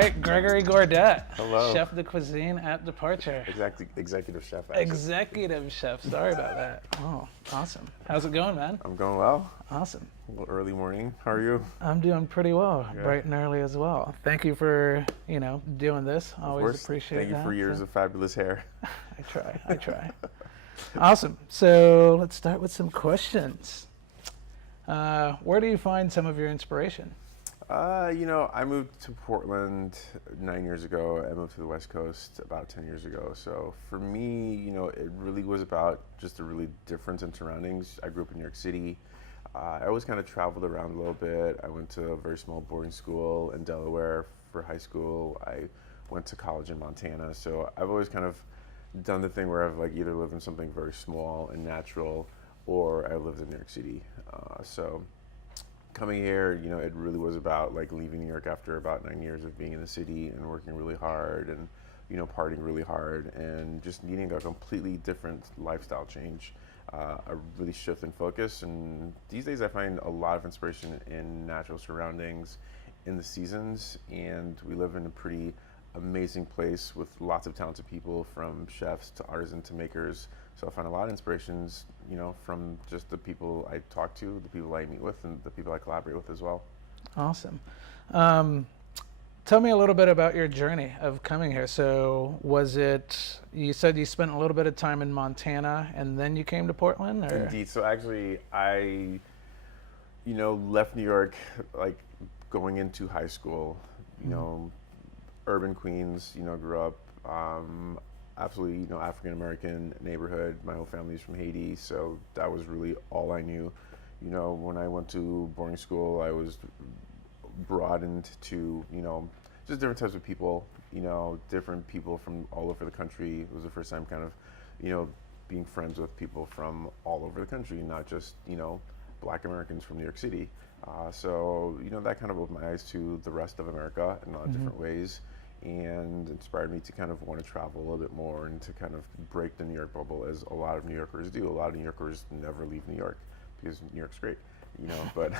right, Greggory Gourdet, Hello. chef de cuisine at Departure. Exactly, executive chef. Actually. Executive chef. Sorry about that. Oh, awesome. How's it going, man? I'm going well. Awesome. A little early morning. How are you? I'm doing pretty well, Good. bright and early as well. Thank you for, doing this. Always appreciate that. Thank you for years of fabulous hair. I try. Awesome. So let's start with some questions. Where do you find some of your inspiration? I moved to Portland 9 years ago. I moved to the West Coast about 10 years ago. So for me, it really was about just a really difference in surroundings. I grew up in New York City. I always kind of traveled around a little bit. I went to a very small boarding school in Delaware for high school. I went to college in Montana. So I've always kind of done the thing where I've either lived in something very small and natural, or I lived in New York City. So coming here, it really was about leaving New York after about 9 years of being in the city and working really hard and, partying really hard and just needing a completely different lifestyle change, a really shift in focus. And these days I find a lot of inspiration in natural surroundings, in the seasons, and we live in a pretty amazing place with lots of talented people, from chefs to artisans to makers. So I find a lot of inspirations, from just the people I talk to, the people I meet with, and the people I collaborate with as well. Awesome. Tell me a little bit about your journey of coming here. So you said you spent a little bit of time in Montana and then you came to Portland? Or? Indeed. So actually I, left New York, going into high school, urban Queens, grew up, absolutely, African American neighborhood. My whole family's from Haiti, so that was really all I knew. When I went to boarding school, I was broadened to, just different types of people, different people from all over the country. It was the first time kind of, being friends with people from all over the country, not just, Black Americans from New York City. So, that kind of opened my eyes to the rest of America in a lot of different ways, and inspired me to kind of want to travel a little bit more and to kind of break the New York bubble, as a lot of New Yorkers do. A lot of New Yorkers never leave New York because New York's great, but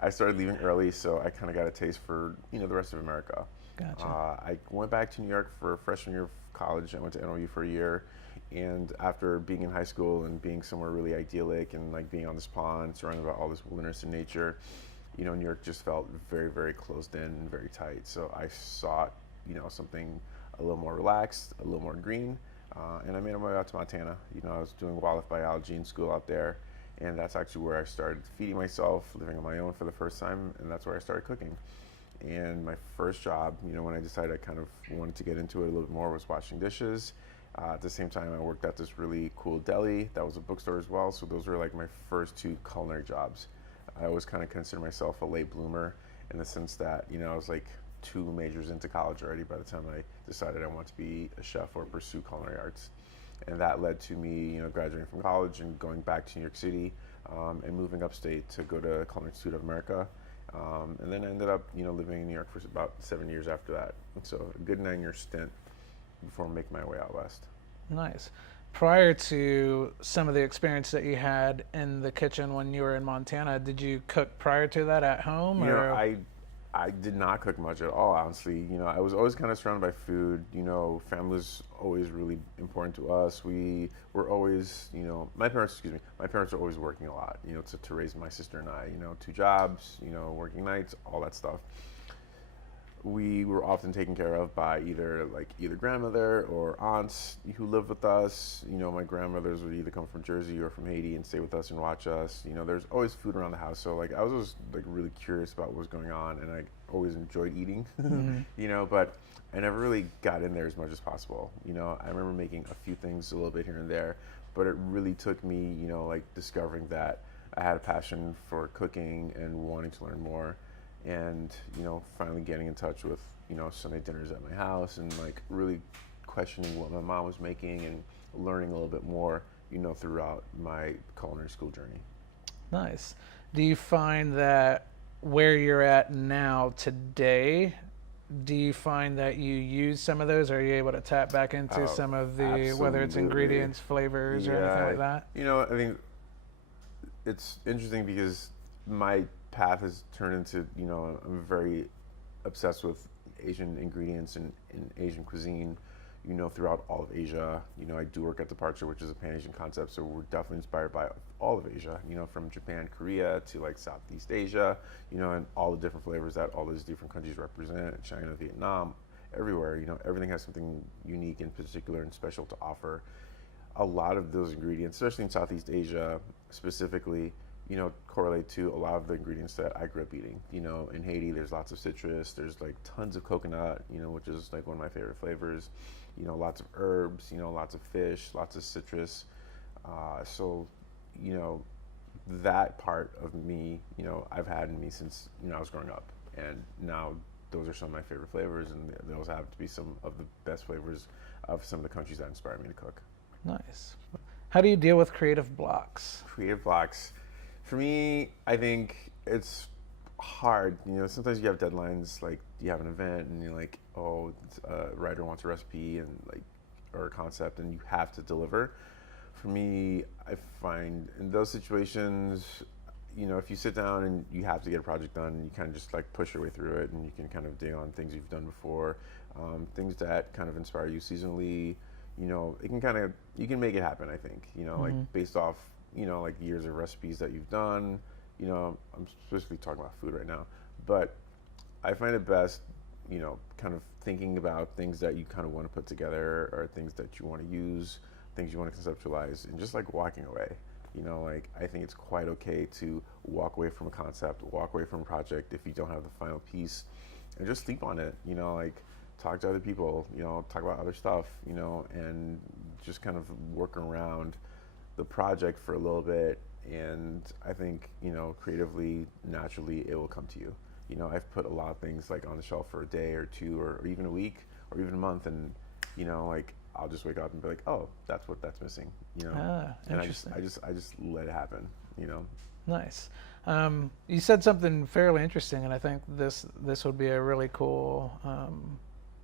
I started leaving early, so I kind of got a taste for, the rest of America. Gotcha. I went back to New York for freshman year of college. I went to NYU for a year, and after being in high school and being somewhere really idyllic and being on this pond surrounded by all this wilderness and nature, New York just felt very, very closed in and very tight. So I sought something a little more relaxed, a little more green, and I made my way out to Montana. I was doing wildlife biology in school out there, and that's actually where I started feeding myself, living on my own for the first time, and that's where I started cooking. And my first job, when I decided I kind of wanted to get into it a little bit more, was washing dishes. At the same time, I worked at this really cool deli that was a bookstore as well, so those were my first two culinary jobs. I always kind of consider myself a late bloomer in the sense that, I was 2 majors into college already by the time I decided I wanted to be a chef or pursue culinary arts. And that led to me, graduating from college and going back to New York City, and moving upstate to go to Culinary Institute of America. And then I ended up, living in New York for about 7 years after that. And so a good 9-year stint before making my way out west. Nice. Prior to some of the experience that you had in the kitchen when you were in Montana, did you cook prior to that at home? I did not cook much at all, honestly. I was always kind of surrounded by food. Family was always really important to us. We were always, my parents are always working a lot, to raise my sister and I, 2 jobs, working nights, all that stuff. We were often taken care of by either grandmother or aunts who lived with us. My grandmothers would either come from Jersey or from Haiti and stay with us and watch us. There's always food around the house. So I was always really curious about what was going on, and I always enjoyed eating, but I never really got in there as much as possible. I remember making a few things a little bit here and there, but it really took me, discovering that I had a passion for cooking and wanting to learn more. And, finally getting in touch with, Sunday dinners at my house and really questioning what my mom was making and learning a little bit more, throughout my culinary school journey. Nice. Do you find that where you're at now today, do you find that you use some of those? Are you able to tap back into some of the, absolutely. Whether it's ingredients, flavors, or anything like that? I think it's interesting because my path has turned into, I'm very obsessed with Asian ingredients in Asian cuisine, throughout all of Asia. I do work at Departure, which is a Pan-Asian concept, so we're definitely inspired by all of Asia, from Japan, Korea to like Southeast Asia, and all the different flavors that all those different countries represent, China, Vietnam, everywhere. Everything has something unique and particular and special to offer. A lot of those ingredients, especially in Southeast Asia specifically, correlate to a lot of the ingredients that I grew up eating. In Haiti, there's lots of citrus. There's like tons of coconut, which is like one of my favorite flavors. Lots of herbs. Lots of fish, lots of citrus. So, that part of me, I've had in me since I was growing up, and now those are some of my favorite flavors, and those have to be some of the best flavors of some of the countries that inspire me to cook. Nice. How do you deal with creative blocks? Creative blocks. For me, I think it's hard. Sometimes you have deadlines, like you have an event and you're like, oh, a writer wants a recipe and or a concept, and you have to deliver. For me, I find in those situations, if you sit down and you have to get a project done, you kind of just like push your way through it, and you can kind of dig on things you've done before, things that kind of inspire you seasonally. It can you can make it happen, I think, like based off, like years of recipes that you've done. I'm specifically talking about food right now, but I find it best, kind of thinking about things that you kind of want to put together, or things that you want to use, things you want to conceptualize, and just like walking away. I think it's quite okay to walk away from a concept, walk away from a project if you don't have the final piece, and just sleep on it. Talk to other people, talk about other stuff, and just kind of work around the project for a little bit. And I think, creatively, naturally, it will come to you. I've put a lot of things like on the shelf for a day or two, or even a week, or even a month, and, I'll just wake up and be like, oh, that's missing, and I just let it happen, Nice. You said something fairly interesting, and I think this would be a really cool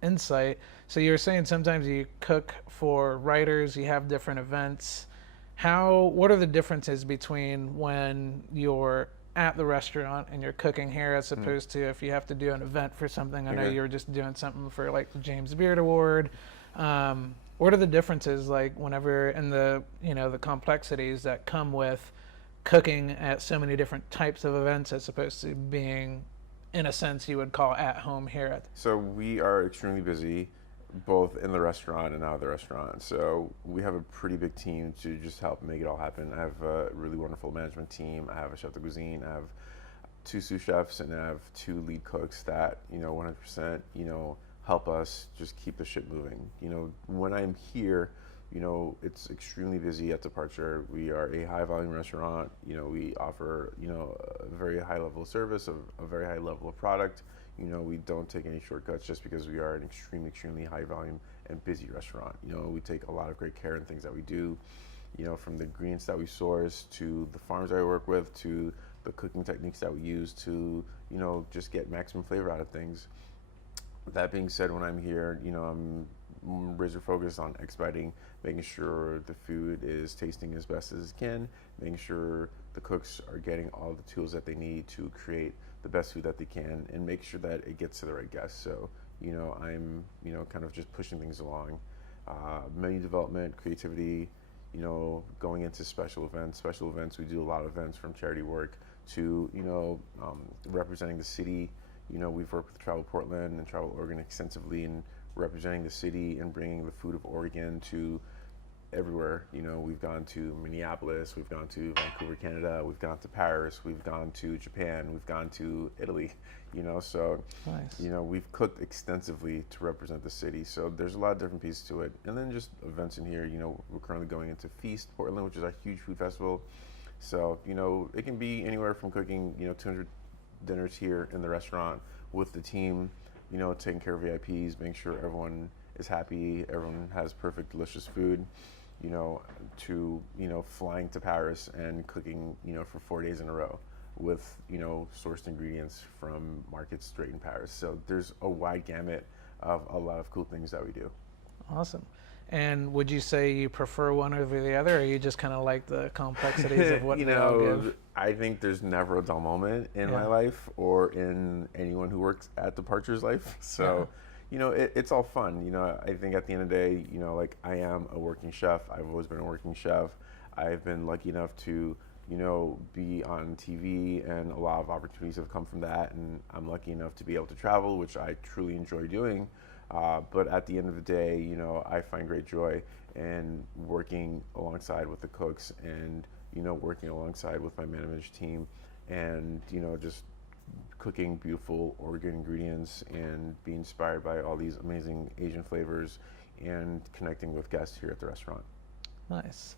insight. So you were saying sometimes you cook for writers, you have different events. What are the differences between when you're at the restaurant and you're cooking here as opposed to if you have to do an event for something? I know you were just doing something for like the James Beard Award. What are the differences like whenever in the the complexities that come with cooking at so many different types of events as opposed to being, in a sense, you would call at home here? So we are extremely busy, both in the restaurant and out of the restaurant. So we have a pretty big team to just help make it all happen. I have a really wonderful management team. I have a chef de cuisine. I have 2 sous chefs, and I have 2 lead cooks that 100% help us just keep the ship moving. When I'm here, it's extremely busy at Departure. We are a high volume restaurant. We offer, a very high level of service, a very high level of product. We don't take any shortcuts just because we are an extremely high volume and busy restaurant. We take a lot of great care in things that we do, from the ingredients that we source, to the farms that we work with, to the cooking techniques that we use to, just get maximum flavor out of things. That being said, when I'm here, I'm razor focused on expediting, making sure the food is tasting as best as it can, making sure the cooks are getting all the tools that they need to create the best food that they can, and make sure that it gets to the right guests. So, I'm, kind of just pushing things along. Menu development, creativity, going into special events. Special events, we do a lot of events, from charity work to, representing the city. We've worked with Travel Portland and Travel Oregon extensively in representing the city and bringing the food of Oregon to everywhere. We've gone to Minneapolis, we've gone to Vancouver, Canada, we've gone to Paris, we've gone to Japan, we've gone to Italy, so, nice. We've cooked extensively to represent the city. So there's a lot of different pieces to it. And then just events in here, we're currently going into Feast Portland, which is a huge food festival. So, it can be anywhere from cooking, 200 dinners here in the restaurant with the team, taking care of VIPs, making sure everyone is happy, everyone has perfect, delicious food, to, flying to Paris and cooking, for 4 days in a row with, sourced ingredients from markets straight in Paris. So there's a wide gamut of a lot of cool things that we do. Awesome. And would you say you prefer one over the other, or you just kind of like the complexities of what You they all know, give? I think there's never a dull moment in my Yeah. life or in anyone who works at Departure's life. Yeah. So, it's all fun. I think at the end of the day, like I am a working chef. I've always been a working chef. I've been lucky enough to, be on TV, and a lot of opportunities have come from that. And I'm lucky enough to be able to travel, which I truly enjoy doing. But at the end of the day, I find great joy in working alongside with the cooks and, working alongside with my management team and, just cooking beautiful organ ingredients and being inspired by all these amazing Asian flavors and connecting with guests here at the restaurant. Nice.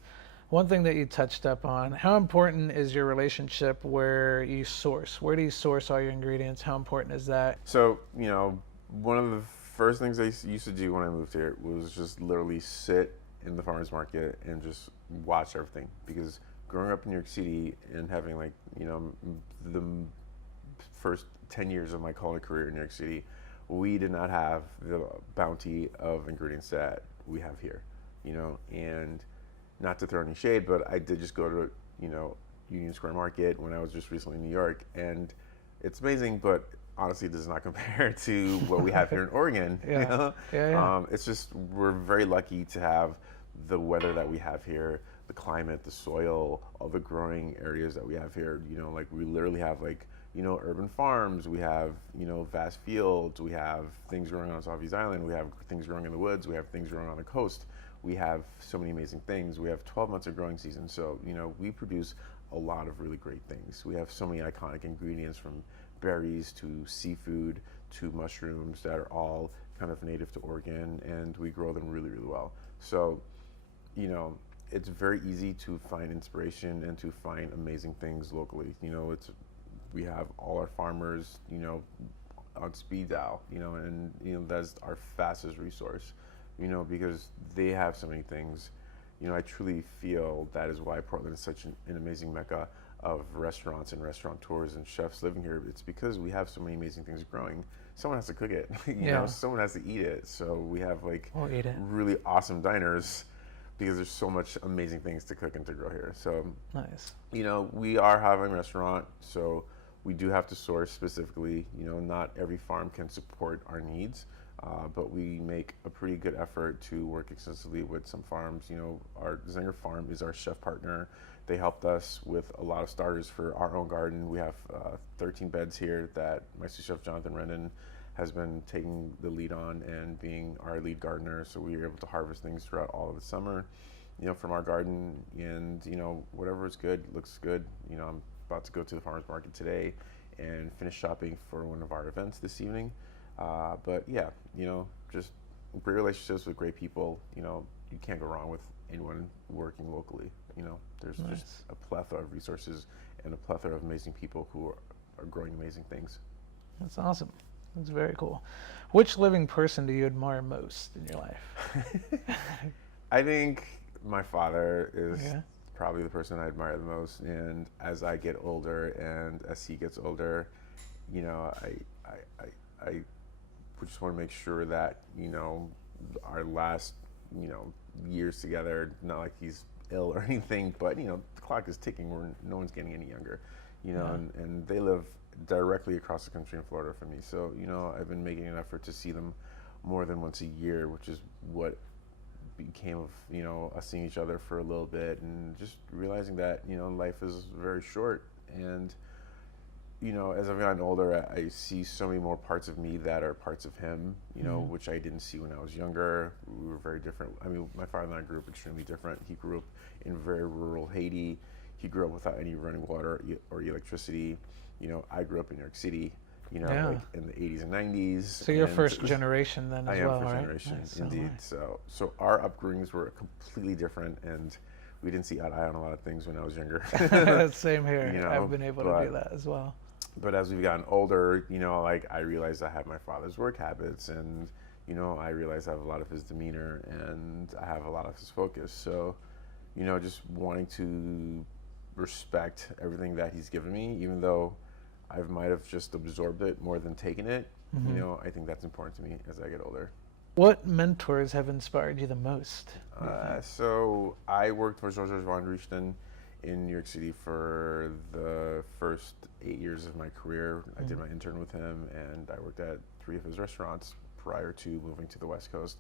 One thing that you touched up on, how important is your relationship where you source? Where do you source all your ingredients? How important is that? So, one of the first things I used to do when I moved here was just literally sit in the farmer's market and just watch everything. Because growing up in New York City and having the first 10 years of my culinary career in New York City, we did not have the bounty of ingredients that we have here, and not to throw any shade, but I did just go to, Union Square Market when I was just recently in New York, and it's amazing, but honestly, it does not compare to what we have here in Oregon. Yeah. Yeah. It's just, we're very lucky to have the weather that we have here, the climate, the soil, all the growing areas that we have here. Like we literally have urban farms, we have, vast fields, we have things growing on Southeast Island, we have things growing in the woods, we have things growing on the coast. We have so many amazing things. We have 12 months of growing season, so, we produce a lot of really great things. We have so many iconic ingredients, from berries to seafood to mushrooms, that are all kind of native to Oregon, and we grow them really, really well. So, it's very easy to find inspiration and to find amazing things locally. We have all our farmers, on speed dial, and that's our fastest resource, because they have so many things. I truly feel that is why Portland is such an amazing mecca of restaurants and restaurateurs and chefs living here. It's because we have so many amazing things growing. Someone has to cook it, someone has to eat it. So we have We'll eat it. really awesome diners because there's so much amazing things to cook and to grow here. So Nice. we are having a restaurant, so we do have to source specifically. Not every farm can support our needs, but we make a pretty good effort to work extensively with some farms. Our Zenger Farm is our chef partner. They helped us with a lot of starters for our own garden. We have 13 beds here that my sous chef Jonathan Rendon has been taking the lead on and being our lead gardener. So we were able to harvest things throughout all of the summer, from our garden. And, whatever is good, looks good. I'm about to go to the farmer's market today and finish shopping for one of our events this evening. But yeah, just great relationships with great people. You can't go wrong with anyone working locally. There's Nice. just a plethora of resources and a plethora of amazing people who are growing amazing things. That's awesome. That's very cool. Which living person do you admire most in your life? I think my father is Yeah. probably the person I admire the most. And as I get older and as he gets older, I just want to make sure that, our last, years together, not like he's ill or anything, but, the clock is ticking. No one's getting any younger, Yeah. and they live directly across the country in Florida from me. So, I've been making an effort to see them more than once a year, which is what became of, us seeing each other for a little bit and just realizing that, life is very short. And, as I've gotten older, I see so many more parts of me that are parts of him, which I didn't see when I was younger. We were very different. I mean, my father and I grew up extremely different. He grew up in very rural Haiti. He grew up without any running water or electricity. I grew up in New York City, Yeah. like in the 80s and 90s. So you're and first generation then I as am well, first right? generation, Nice. indeed. Nice. So our upbringings were completely different, and we didn't see eye to eye on a lot of things when I was younger. Same here. You know, I've been able to do that as well. But as we've gotten older, like I realized I have my father's work habits, and I realized I have a lot of his demeanor, and I have a lot of his focus. So, just wanting to respect everything that he's given me, even though I might have just absorbed it more than taken it. Mhm. I think that's important to me as I get older. What mentors have inspired you the most, do you think? So I worked for Jean-Georges Von Richten in New York City for the first 8 years of my career. I did my intern with him, and I worked at 3 of his restaurants prior to moving to the West Coast.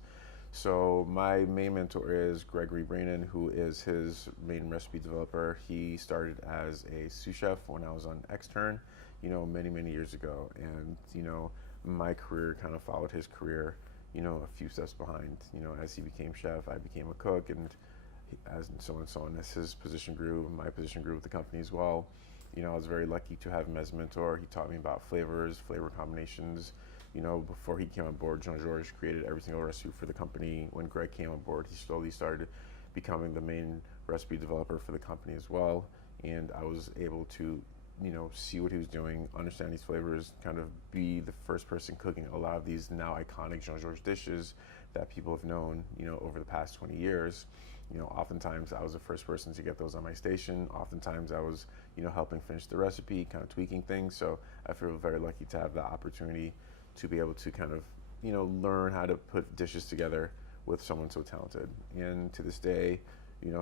So my main mentor is Greggory Gourdet, who is his main recipe developer. He started as a sous chef when I was on extern, many, many years ago. And, my career kind of followed his career, a few steps behind. As he became chef, I became a cook, and as and so on and so on. As his position grew, my position grew with the company as well. I was very lucky to have him as a mentor. He taught me about flavors, flavor combinations. Before he came on board, Jean-Georges created every single recipe for the company. When Greg came on board, he slowly started becoming the main recipe developer for the company as well. And I was able to, see what he was doing, understand these flavors, kind of be the first person cooking a lot of these now iconic Jean-Georges dishes that people have known, over the past 20 years. Oftentimes I was the first person to get those on my station. Oftentimes I was, helping finish the recipe, kind of tweaking things. So I feel very lucky to have the opportunity to be able to kind of, learn how to put dishes together with someone so talented. And to this day,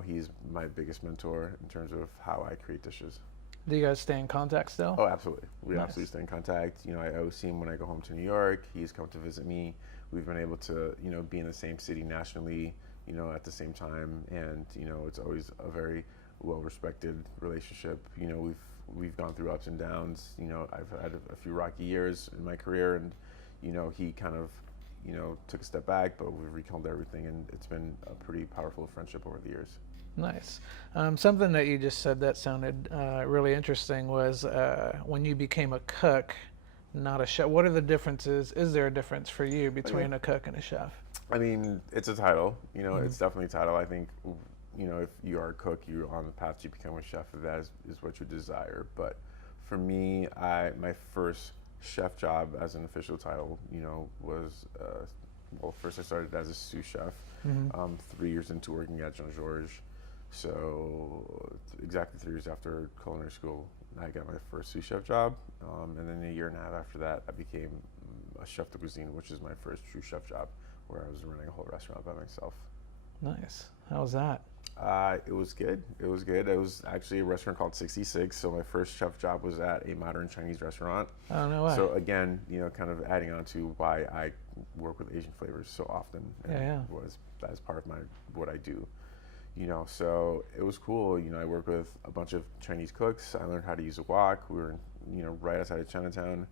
he's my biggest mentor in terms of how I create dishes. Do you guys stay in contact still? Oh, absolutely. We Nice. absolutely stay in contact. I always see him when I go home to New York. He's come to visit me. We've been able to, be in the same city nationally, at the same time. And, it's always a very well-respected relationship. We've gone through ups and downs. I've had a few rocky years in my career, and, he kind of, took a step back, but we've rekindled everything, and it's been a pretty powerful friendship over the years. Nice. Something that you just said that sounded really interesting was when you became a cook, not a chef. What are the differences? Is there a difference for you between a cook and a chef? I mean, it's a title. It's definitely a title. I think, if you are a cook, you're on the path to become a chef. If that is what you desire. But for me, my first chef job as an official title, was well. First, I started as a sous chef. 3 years into working at Jean-Georges. So exactly 3 years after culinary school, I got my first sous chef job, and then a year and a half after that, I became a chef de cuisine, which is my first true chef job, where I was running a whole restaurant by myself. Nice. How was that? It was good. It was good. It was actually a restaurant called 66. So my first chef job was at a modern Chinese restaurant. Oh, no way. So again, kind of adding on to why I work with Asian flavors so often. Yeah. That's part of what I do. So it was cool. I worked with a bunch of Chinese cooks. I learned how to use a wok. We were, right outside of Chinatown,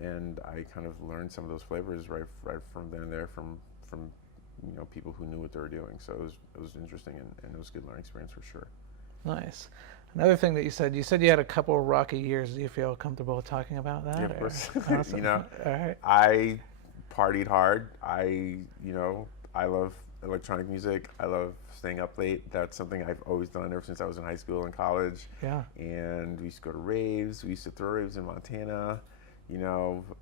and I kind of learned some of those flavors right from then and there from people who knew what they were doing. So it was interesting, and it was a good learning experience for sure. Nice. Another thing that you said you had a couple of rocky years. Do you feel comfortable talking about that? Yeah, of course. Awesome. All right. I partied hard. I love electronic music. I love staying up late. That's something I've always done ever since I was in high school and college. Yeah. And we used to go to raves. We used to throw raves in Montana.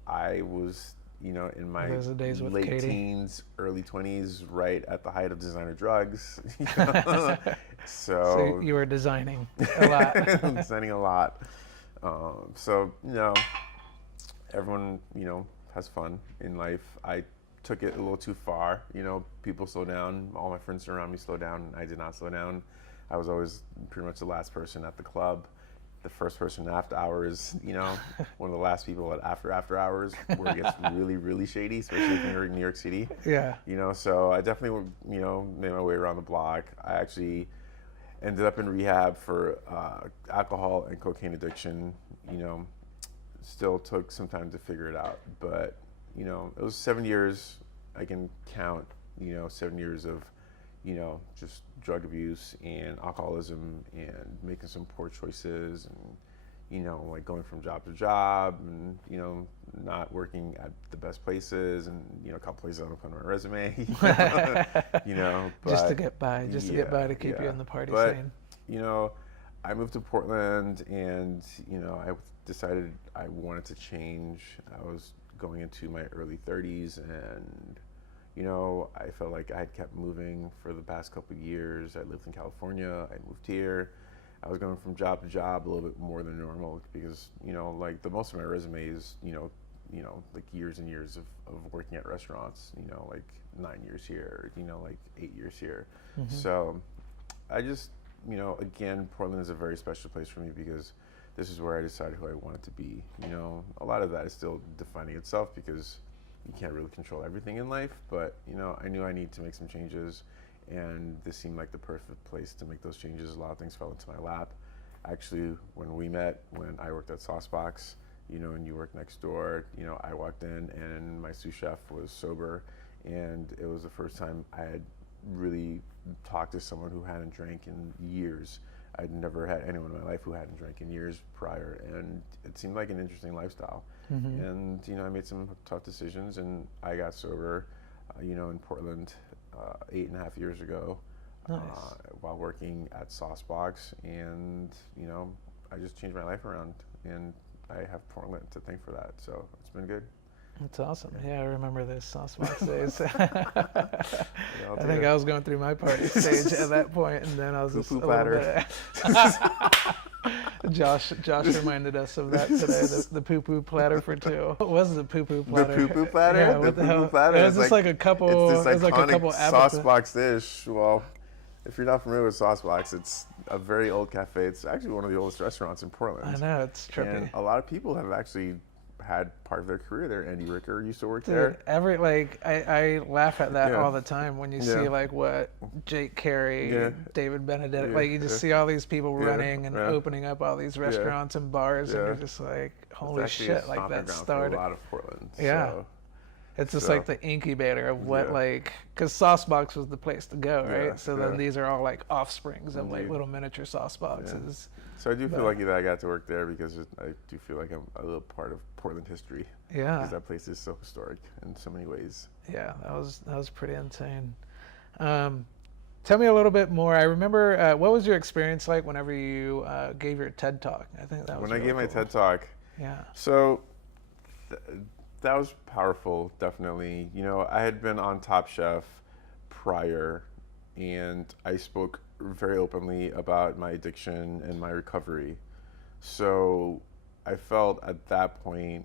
I was, in my Those are the days with late Katie. teens, early 20s, right at the height of designer drugs. So you were designing a lot. Designing a lot. So, everyone, has fun in life. I took it a little too far. People slow down. All my friends around me slowed down. I did not slow down. I was always pretty much the last person at the club, the first person after hours, one of the last people at after hours, where it gets really, really shady, especially if you're in New York City. Yeah. So I definitely, made my way around the block. I actually ended up in rehab for alcohol and cocaine addiction. Still took some time to figure it out, but it was 7 years. I can count, 7 years of, just drug abuse and alcoholism and making some poor choices and, like going from job to job and, not working at the best places and, a couple places I don't put on my resume, Just to get by, to keep you in the party scene. I moved to Portland and, I decided I wanted to change. I was going into my early 30s and, I felt like I had kept moving for the past couple of years. I lived in California, I moved here. I was going from job to job a little bit more than normal because, like the most of my resume is, like years and years of working at restaurants, like 9 years here, like 8 years here. So I just, again, Portland is a very special place for me because this is where I decided who I wanted to be. A lot of that is still defining itself because you can't really control everything in life, but, I knew I needed to make some changes, and this seemed like the perfect place to make those changes. A lot of things fell into my lap. Actually, when we met, when I worked at Saucebox, and you worked next door, I walked in and my sous chef was sober, and it was the first time I had really talked to someone who hadn't drank in years. I'd never had anyone in my life who hadn't drank in years prior, and it seemed like an interesting lifestyle. And I made some tough decisions, and I got sober, in Portland 8.5 years ago. Nice. While working at Saucebox, and I just changed my life around, and I have Portland to thank for that. So it's been good. That's awesome. Yeah, I remember those Saucebox days. I think I was going through my party stage at that point, and then I was just Poo-poo a platter. Josh reminded us of that today. The poo-poo platter for two. What was the poo-poo platter? The poo-poo platter? Yeah, The what the poo-poo hell? platter It was is just like a couple. It's this It was like a iconic couple appetizers. Saucebox dish. Well, if you're not familiar with Saucebox, it's a very old cafe. It's actually one of the oldest restaurants in Portland. I know, it's trippy. And a lot of people have actually had part of their career there. Andy Ricker used to work Dude, there. I laugh at that Yeah. all the time when you see Yeah. like what Jake Carey, Yeah. David Benedict, Yeah. like you just Yeah. see all these people Yeah. running and Yeah. opening up all these restaurants and bars, and Yeah. you're just like, holy It's actually a shit, like stomping that ground started. for a lot of Portland. Yeah. So, It's just So, like the incubator of what yeah. like, because Saucebox was the place to go, right? Yeah, So yeah. then these are all like offsprings of like Indeed. little miniature Sauceboxes. So I do feel But- lucky that I got to work there because I do feel like I'm a little part of Portland history. Yeah. Because that place is so historic in so many ways. Yeah, that was pretty insane. Tell me a little bit more. I remember, what was your experience like whenever you gave your TED Talk? I think that was When I really gave my cool. TED Talk, Yeah. so that was powerful, definitely. I had been on Top Chef prior, and I spoke very openly about my addiction and my recovery. So I felt at that point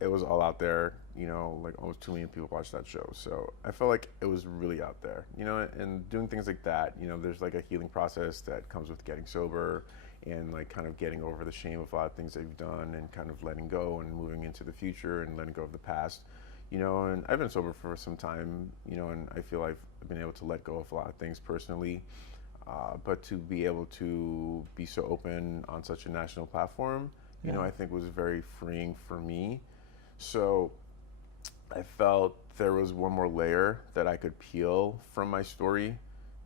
it was all out there. Like almost 2 million people watched that show. So I felt like it was really out there. And doing things like that, there's like a healing process that comes with getting sober, and like kind of getting over the shame of a lot of things that you've done, and kind of letting go and moving into the future and letting go of the past. And I've been sober for some time, and I feel I've been able to let go of a lot of things personally. But to be able to be so open on such a national platform, I think was very freeing for me. So I felt there was one more layer that I could peel from my story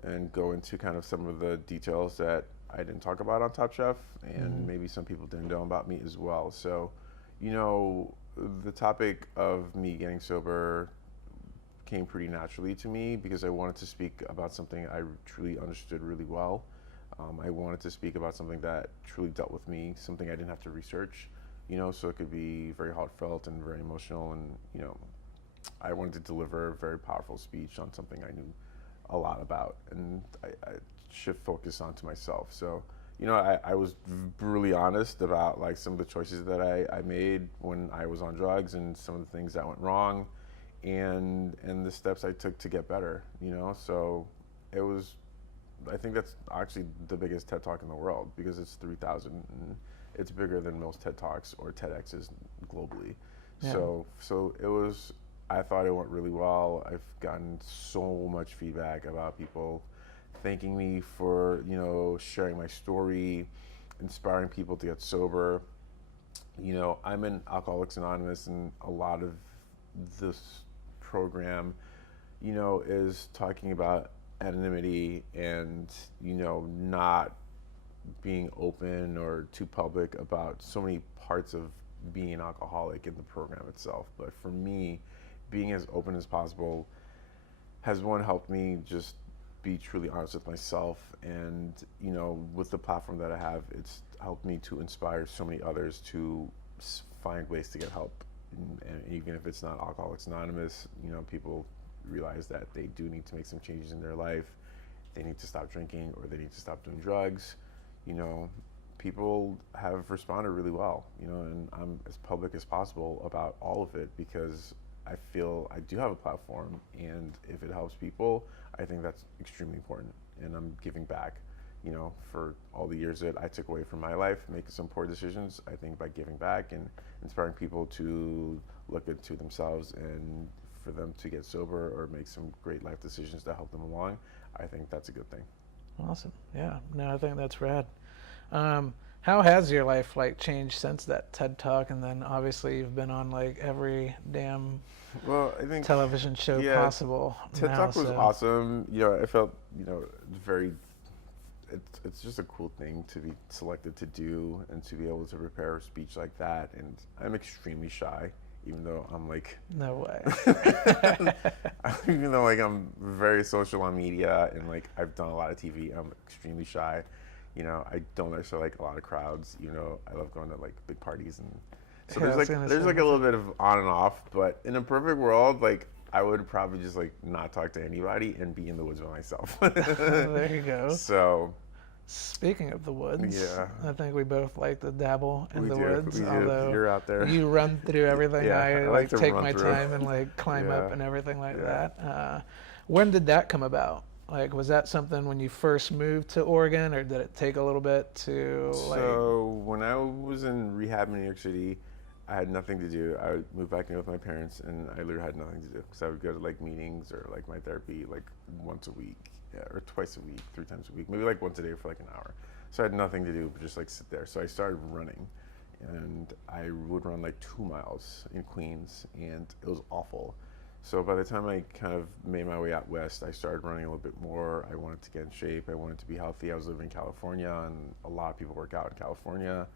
and go into kind of some of the details that I didn't talk about on Top Chef, and maybe some people didn't know about me as well. So, the topic of me getting sober came pretty naturally to me because I wanted to speak about something I truly understood really well. I wanted to speak about something that truly dealt with me, something I didn't have to research, so it could be very heartfelt and very emotional. And, I wanted to deliver a very powerful speech on something I knew a lot about, and I shift focus onto myself. So, I was brutally honest about like some of the choices that I made when I was on drugs, and some of the things that went wrong, and the steps I took to get better. So it was. I think that's actually the biggest TED Talk in the world because it's 3,000, and it's bigger than most TED Talks or TEDx's globally. Yeah. So it was. I thought it went really well. I've gotten so much feedback about people thanking me for, sharing my story, inspiring people to get sober. I'm in Alcoholics Anonymous, and a lot of this program, is talking about anonymity and, not being open or too public about so many parts of being an alcoholic in the program itself. But for me, being as open as possible has helped me just be truly honest with myself, and with the platform that I have, it's helped me to inspire so many others to find ways to get help, and even if it's not Alcoholics Anonymous, people realize that they do need to make some changes in their life. They need to stop drinking, or they need to stop doing drugs. people have responded really well, and I'm as public as possible about all of it because I feel I do have a platform, and if it helps people, I think that's extremely important, and I'm giving back, for all the years that I took away from my life, making some poor decisions. I think by giving back and inspiring people to look into themselves and for them to get sober or make some great life decisions that help them along, I think that's a good thing. Awesome. Yeah. No, I think that's rad. How has your life like changed since that TED Talk? And then obviously you've been on like every damn Well, I think, television show yeah, possible TED now. Talk was So awesome. I felt, very, it's just a cool thing to be selected to do and to be able to prepare a speech like that. And I'm extremely shy, even though I'm like, no way. even though like I'm very social on media and like I've done a lot of TV, I'm extremely shy. I don't necessarily like a lot of crowds. I love going to like big parties, and so Yeah, I was there's gonna like say. a little bit of on and off. But in a perfect world, like I would probably just like not talk to anybody and be in the woods by myself. There you go. So Speaking of the woods, yeah, I think we both like to dabble in we the do. woods. We do. Although You're out there. you run through everything, Yeah, I I like like to take run my through. time and like climb up Yeah. and everything like Yeah. that. When did that come about? Like, was that something when you first moved to Oregon, or did it take a little bit to like? So when I was in rehab in New York City, I had nothing to do. I would move back in with my parents, and I literally had nothing to do because I would go to like meetings or like my therapy like once a week, yeah, or twice a week, 3 times a week, maybe like once a day for like an hour. So I had nothing to do but just like sit there. So I started running, and I would run like 2 miles in Queens, and it was awful. So by the time I kind of made my way out west, I started running a little bit more. I wanted to get in shape. I wanted to be healthy. I was living in California, and a lot of people work out in California,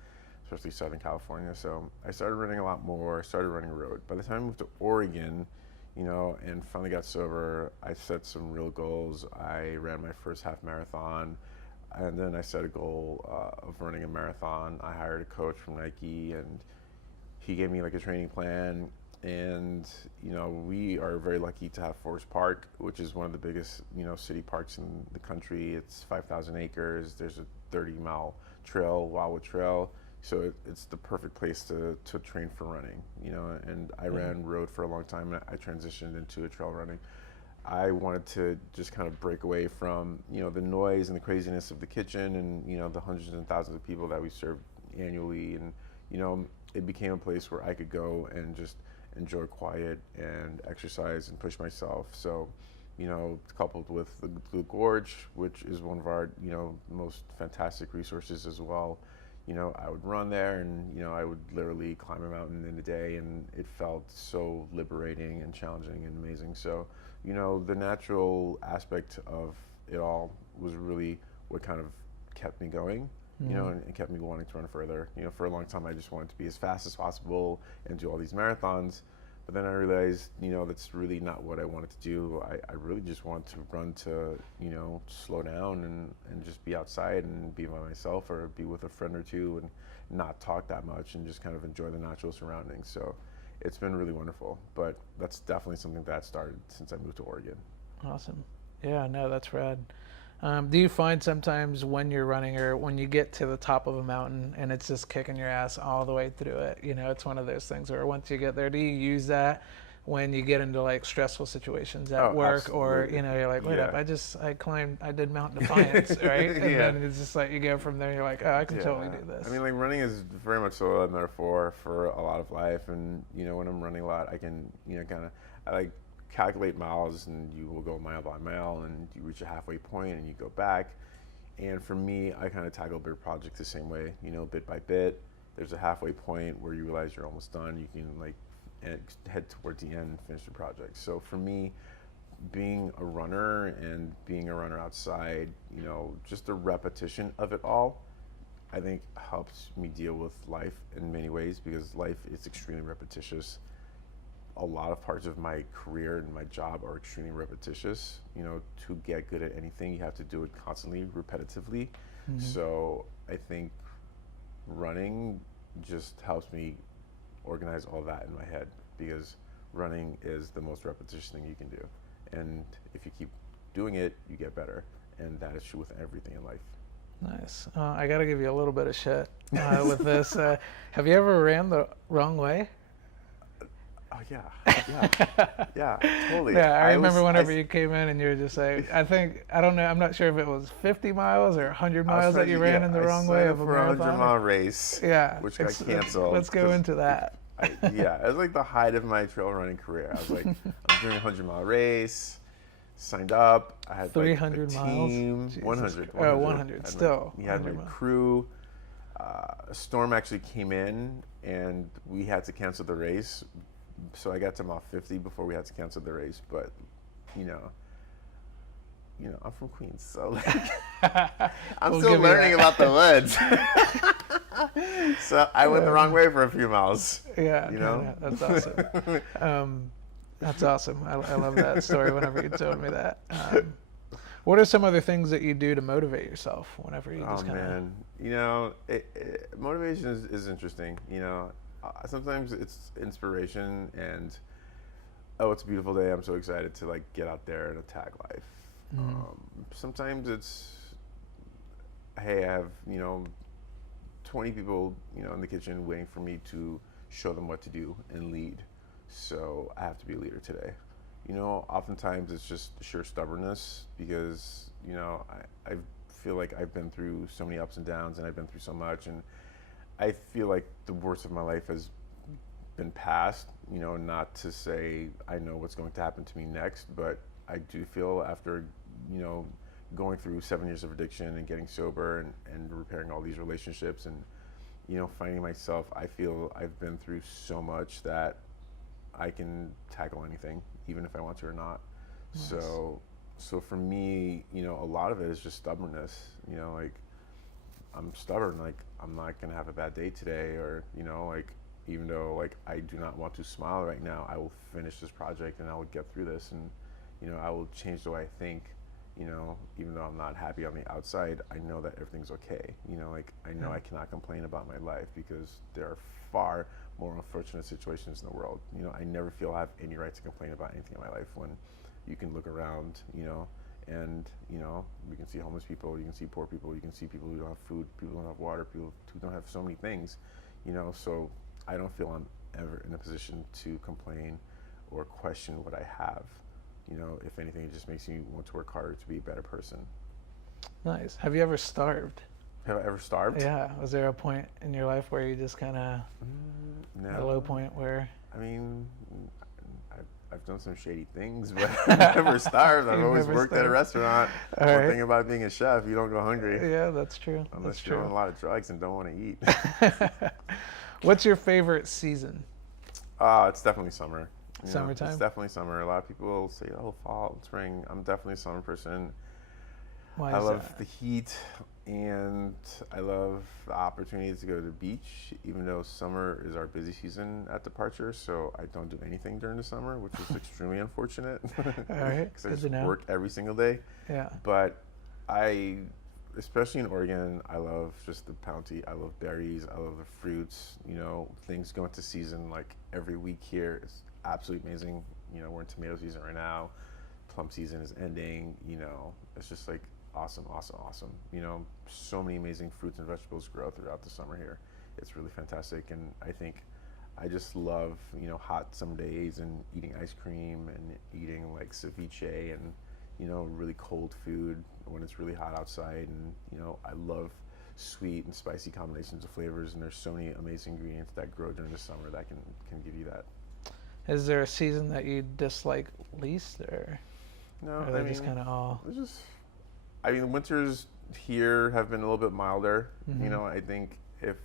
especially Southern California. So I started running a lot more, started running road. By the time I moved to Oregon, and finally got sober, I set some real goals. I ran my first half marathon, and then I set a goal of running a marathon. I hired a coach from Nike, and he gave me like a training plan. And we are very lucky to have Forest Park, which is one of the biggest city parks in the country. It's 5,000 acres. There's a 30-mile trail, Wildwood Trail, so it's the perfect place to train for running. And I ran road for a long time, and I transitioned into a trail running. I wanted to just kind of break away from the noise and the craziness of the kitchen, and the hundreds and thousands of people that we serve annually, and it became a place where I could go and just enjoy quiet and exercise and push myself. So, coupled with the Gorge, which is one of our, most fantastic resources as well, I would run there, and, I would literally climb a mountain in a day, and it felt so liberating and challenging and amazing. So, the natural aspect of it all was really what kind of kept me going. And kept me wanting to run further. For a long time, I just wanted to be as fast as possible and do all these marathons. But then I realized, that's really not what I wanted to do. I really just wanted to run to, slow down and just be outside and be by myself or be with a friend or two and not talk that much and just kind of enjoy the natural surroundings. So it's been really wonderful. But that's definitely something that started since I moved to Oregon. Awesome. Yeah, no, that's rad. Do you find sometimes when you're running or when you get to the top of a mountain and it's just kicking your ass all the way through it, it's one of those things where once you get there, do you use that when you get into like stressful situations at work or, absolutely. you're like, wait Yeah. up, I did Mountain Defiance, right? And Yeah. then it's just like you go from there, you're like, oh, I can totally do this. I mean, like running is very much so a metaphor for a lot of life, and when I'm running a lot, I can I like calculate miles, and you will go mile by mile, and you reach a halfway point, and you go back. And for me, I kind of tackle big projects the same way, bit by bit. There's a halfway point where you realize you're almost done. You can head towards the end and finish the project. So for me, being a runner and being a runner outside, just the repetition of it all, I think helps me deal with life in many ways, because life is extremely repetitious. A lot of parts of my career and my job are extremely repetitious. To get good at anything, you have to do it constantly, repetitively. So I think running just helps me organize all that in my head, because running is the most repetitious thing you can do. And if you keep doing it, you get better. And that is true with everything in life. Nice. I got to give you a little bit of shit with this. Have you ever ran the wrong way? Oh yeah, yeah, yeah, totally. Yeah, I remember whenever I, you came in and you were just like, I don't know, I'm not sure if it was 50 miles or 100 I was miles that trying you to, ran yeah, in the I wrong way signed up of a for a 100 marathon. mile race, Yeah, which got canceled. let's go into that. Yeah, it was like the height of my trail running career. I was like, I'm doing a 100-mile race, signed up. I had like a 300 miles? team, Jesus 100, Christ. Oh, 100, still. We had my 100 miles. crew. A storm actually came in, and we had to cancel the race. So I got to mile 50 before we had to cancel the race. But, you know, I'm from Queens, so like, I'm We'll still give you learning that. about the woods. So I went the wrong way for a few miles. Yeah, You know? yeah, that's awesome. That's awesome. I love that story whenever you told me that. What are some other things that you do to motivate yourself whenever you Oh just kind of... man, motivation is interesting. Sometimes it's inspiration and oh, it's a beautiful day. I'm so excited to like get out there and attack life. Sometimes it's hey, I have 20 people in the kitchen waiting for me to show them what to do and lead. So I have to be a leader today. Oftentimes it's just sheer stubbornness because I feel like I've been through so many ups and downs and I've been through so much, and I feel like the worst of my life has been past. Not to say I know what's going to happen to me next, but I do feel after going through 7 years of addiction and getting sober and repairing all these relationships and finding myself, I feel I've been through so much that I can tackle anything, even if I want to or not. Nice. So for me, a lot of it is just stubbornness. Like I'm stubborn. Like I'm not gonna have a bad day today, or like even though like I do not want to smile right now, I will finish this project and I will get through this, and I will change the way I think. Even though I'm not happy on the outside, I know that everything's okay. Like I know I cannot complain about my life because there are far more unfortunate situations in the world. I never feel I have any right to complain about anything in my life when you can look around, and we can see homeless people, you can see poor people, you can see people who don't have food, people who don't have water, people who don't have so many things, so I don't feel I'm ever in a position to complain or question what I have. If anything, it just makes me want to work harder to be a better person. Nice. Have you ever starved? Have I ever starved? Yeah. Was there a point in your life where you just kind of, No. a low point where... I mean, I've done some shady things, but I've never starved. I've You've always never worked at a starved. restaurant. All One right. thing about being a chef, you don't go hungry. Yeah, that's true. Unless That's you're true. on a lot of drugs and don't want to eat. What's your favorite season? It's definitely summer. Summertime? It's definitely summer. A lot of people say, oh, fall, spring. I'm definitely a summer person. Why I is love that? the heat, and I love the opportunity to go to the beach, even though summer is our busy season at Departure, so I don't do anything during the summer, which is extremely unfortunate. All right, Because I good just to know. work every single day. Yeah. But especially in Oregon, I love just the bounty. I love berries. I love the fruits. Things go into season like every week here. It's absolutely amazing. We're in tomato season right now. Plum season is ending. It's just like awesome. So many amazing fruits and vegetables grow throughout the summer here. It's really fantastic, and I think I just love hot summer days and eating ice cream and eating like ceviche and really cold food when it's really hot outside, and I love sweet and spicy combinations of flavors, and there's so many amazing ingredients that grow during the summer that can give you that. Is there a season that you dislike least, or No, are they just kind of all... it's just, winters here have been a little bit milder. Mhm. I think if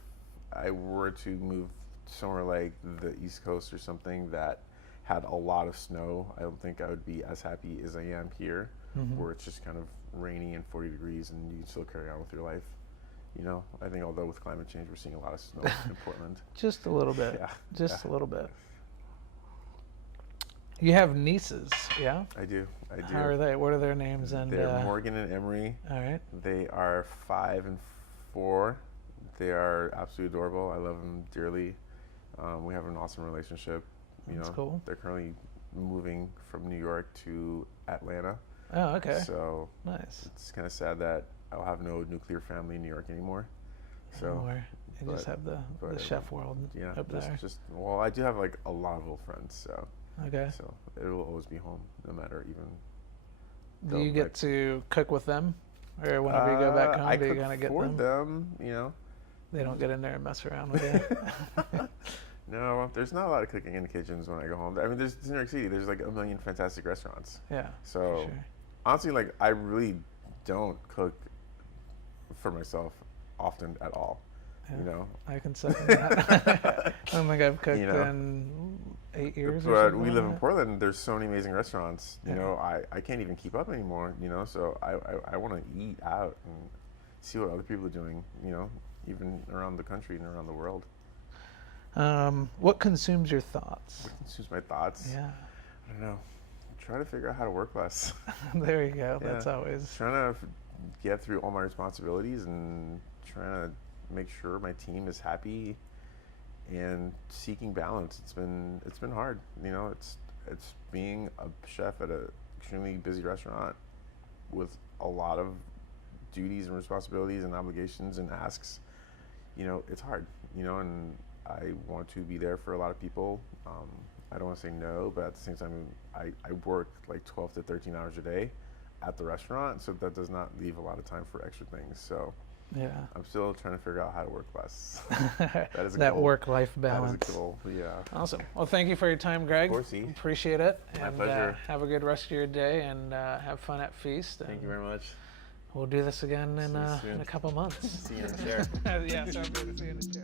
I were to move somewhere like the East Coast or something that had a lot of snow, I don't think I would be as happy as I am here, Mhm. where it's just kind of rainy and 40 degrees and you can still carry on with your life. I think although with climate change we're seeing a lot of snow in Portland. Just a little bit. Yeah, Just yeah. a little bit. You have nieces, yeah? I do. How are they? What are their names? And They're Morgan and Emery. all right. They are 5 and 4. They are absolutely adorable. I love them dearly. We have an awesome relationship. That's cool. They're currently moving from New York to Atlanta. Oh, okay. So Nice. it's kind of sad that I'll have no nuclear family in New York anymore. So, Or you just have the chef world yeah, up there. Well, I do have like a lot of old friends, so Okay. so it will always be home, no matter even. Do you get to cook with them, or whenever you go back home, do you kind of get for them? them, you know. They don't get in there and mess around with you. No, there's not a lot of cooking in the kitchens when I go home. I mean, there's in New York City. There's like a million fantastic restaurants. Yeah. So for sure. honestly, like I really don't cook for myself often at all. Yeah, You know. I can second that. I don't think I've cooked You know. in 8 years. Or But something we like live in that. Portland. There's so many amazing restaurants. You Yeah. know, I can't even keep up anymore. You know, so I want to eat out and see what other people are doing. You know, even around the country and around the world. What consumes your thoughts? What consumes my thoughts? Yeah. I don't know. Try to figure out how to work less. There you go. Yeah. That's always. Trying to get through all my responsibilities and trying to make sure my team is happy and seeking balance. It's been hard. You know, it's being a chef at an extremely busy restaurant with a lot of duties and responsibilities and obligations and asks. You know, it's hard. You know, and I want to be there for a lot of people. I don't want to say no, but at the same time, I work like 12 to 13 hours a day at the restaurant, so that does not leave a lot of time for extra things. So Yeah. I'm still trying to figure out how to work less. That is a That goal. work-life balance. That is a goal, yeah. Awesome. Well, thank you for your time, Greg. Of course, E. Appreciate it. My and, pleasure. Have a good rest of your day, and have fun at Feast. Thank you very much. We'll do this again See you in soon. a couple months. See you in the chair. Yeah, so I'm good to see you in the chair.